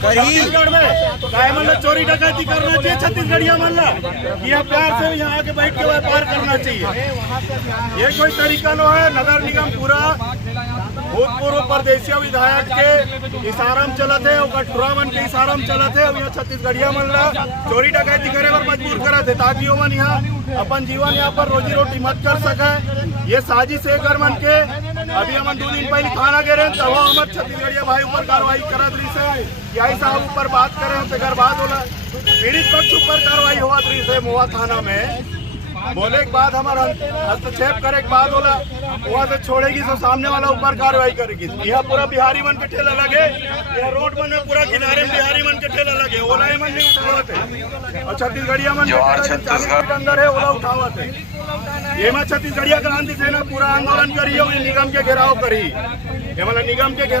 छत्तीसगढ़ में काय मतलब चोरी डकैती करना चाहिए छत्तीसगढ़िया मानला ये प्यार से यहाँ आके बैठ के व्यापार करना चाहिए। ये कोई तरीका नो है। नगर निगम पूरा भूतपूर्व प्रदेशीय विधायक के इशारा में चलत है और कटुरा मन के इशारा में चलत है। यहाँ छत्तीसगढ़िया मन ला चोरी डकैती करे पर मजबूर करत है ताकि वो मन यहाँ अपन जीवन यहाँ पर रोजी रोटी मत कर सके। ये साजिश है कर मन के। अभी हम 2 दिन पहले थाना गए रहे तब हमारे छत्तीसगढ़िया भाई ऊपर कार्रवाई करत रही से यही साहब ऊपर बात करे फिर बात होला पीड़ित पक्ष ऊपर कार्रवाई हुआ रही से मोहा थाना में बोले के बाद हमारा हस्तक्षेप करे के बाद होला वहाँ से छोड़ेगी तो सामने वाला ऊपर कार्रवाई करेगी। यहाँ पूरा बिहारी मन के ठेला लगे यहाँ रोड मन में पूरा किनारे में बिहारी मन के ठेला लगे ओला मन नहीं उठावत है और छत्तीसगढ़िया मन के अंदर है ओला उठावत है। ये में छत्तीसगढ़िया क्रांति सेना पूरा आंदोलन करी निगम के घेराव करी। निगम के